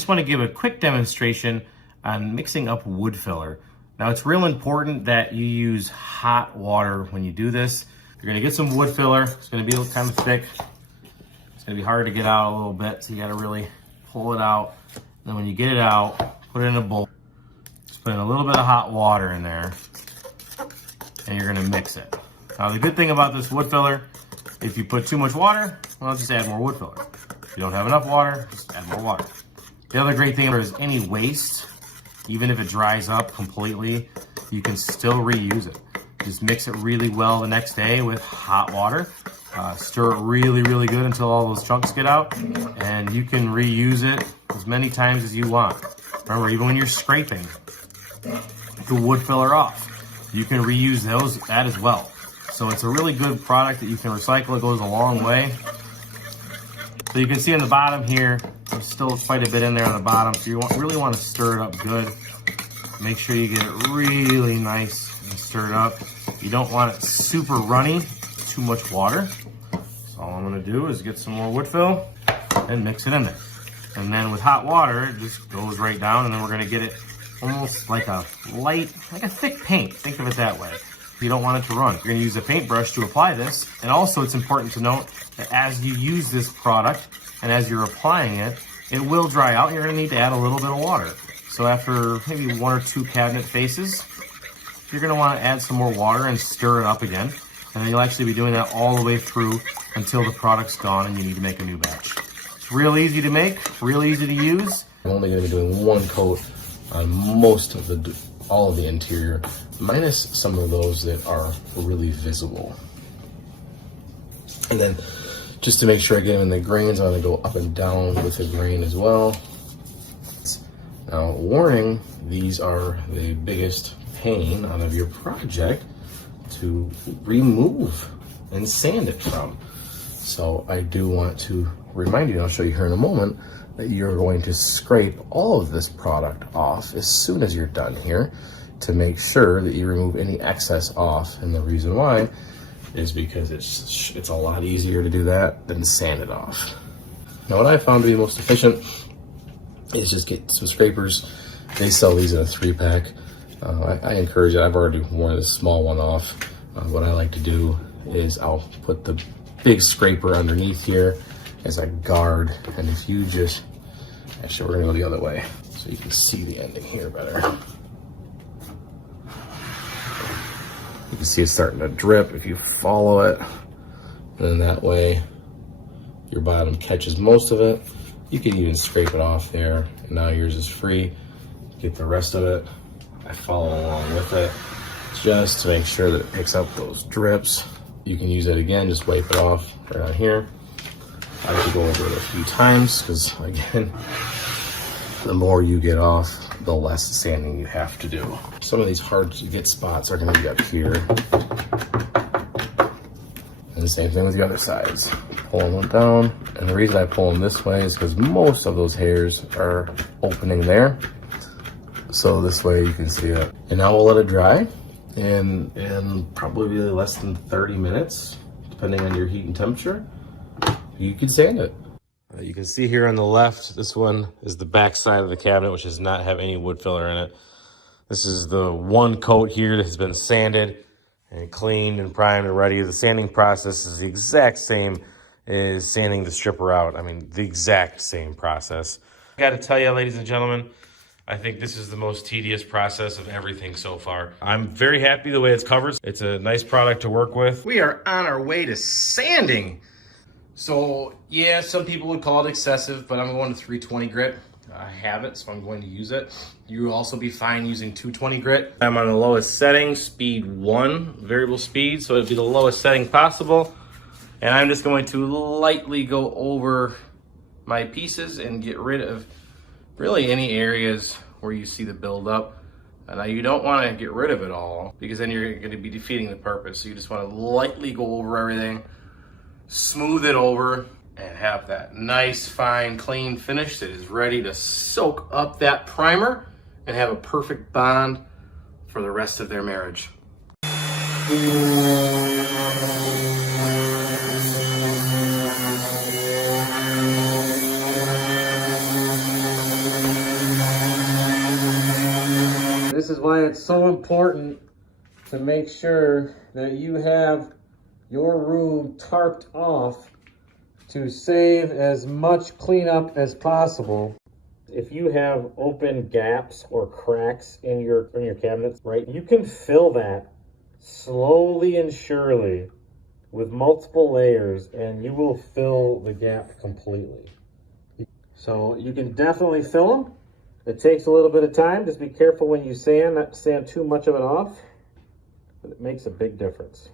just want to give a quick demonstration on mixing up wood filler. Now it's real important that you use hot water when you do this. You're gonna get some wood filler. It's gonna be kind of thick. It's gonna be hard to get out a little bit, so you gotta really pull it out. And then when you get it out, put it in a bowl. Just put in a little bit of hot water in there, and you're gonna mix it. Now the good thing about this wood filler, if you put too much water, well, just add more wood filler. If you don't have enough water, just add more water. The other great thing is any waste, even if it dries up completely, you can still reuse it. Just mix it really well the next day with hot water. Stir it really, really good until all those chunks get out, and you can reuse it as many times as you want. Remember, even when you're scraping the wood filler off, you can reuse that as well. So it's a really good product that you can recycle. It goes a long way. So you can see on the bottom here, there's still quite a bit in there on the bottom. So you really want to stir it up good. Make sure you get it really nice and stirred up. You don't want it super runny, too much water. So all I'm gonna do is get some more wood fill and mix it in there. And then with hot water, it just goes right down, and then we're gonna get it almost like a light, like a thick paint. Think of it that way. You don't want it to run. You're gonna use a paintbrush to apply this. And also it's important to note that as you use this product and as you're applying it, it will dry out. You're gonna need to add a little bit of water. So after maybe 1 or 2 cabinet faces, you're gonna wanna add some more water and stir it up again. And then you'll actually be doing that all the way through until the product's gone and you need to make a new batch. It's real easy to make, real easy to use. I'm only gonna be doing 1 coat on most of all of the interior, minus some of those that are really visible. And then just to make sure I get them in the grains, I'm gonna go up and down with the grain as well. Now, warning, these are the biggest pain out of your project to remove and sand it from. So I do want to remind you, and I'll show you here in a moment, that you're going to scrape all of this product off as soon as you're done here to make sure that you remove any excess off. And the reason why is because it's a lot easier to do that than sand it off. Now what I found to be most efficient is just get some scrapers. They sell these in a 3-pack. I encourage it. I've already worn the small one off. What I like to do is I'll put the big scraper underneath here as a guard. And if you just, actually we're gonna go the other way so you can see the ending here better. You can see it's starting to drip if you follow it. And then that way your bottom catches most of it. You can even scrape it off there. And now yours is free. Get the rest of it. I follow along with it just to make sure that it picks up those drips. You can use it again, just wipe it off right on here. I have to go over it a few times because, again, the more you get off, the less sanding you have to do. Some of these hard to get spots are going to be up here. And the same thing with the other sides. Pulling them down. And the reason I pull them this way is because most of those hairs are opening there. So this way you can see it. And now we'll let it dry in probably less than 30 minutes, depending on your heat and temperature. You can sand it. You can see here on the left, this one is the back side of the cabinet, which does not have any wood filler in it. This is the 1 coat here that has been sanded and cleaned and primed and ready. The sanding process is the exact same as sanding the stripper out. I mean, the exact same process. I gotta tell you, ladies and gentlemen, I think this is the most tedious process of everything so far. I'm very happy the way it's covered. It's a nice product to work with. We are on our way to sanding. So yeah, some people would call it excessive, but I'm going to 320 grit. I have it, so I'm going to use it. You will also be fine using 220 grit. I'm on the lowest setting, speed 1, variable speed, so it'd be the lowest setting possible. And I'm just going to lightly go over my pieces and get rid of really any areas where you see the buildup. Now you don't want to get rid of it all because then you're going to be defeating the purpose. So you just want to lightly go over everything, smooth it over, and have that nice, fine, clean finish that is ready to soak up that primer and have a perfect bond for the rest of their marriage. this is why it's so important to make sure that you have your room tarped off to save as much cleanup as possible. If you have open gaps or cracks in your cabinets, right, you can fill that slowly and surely with multiple layers, and you will fill the gap completely. So you can definitely fill them. It takes a little bit of time. Just be careful when you sand, not sand too much of it off, but it makes a big difference.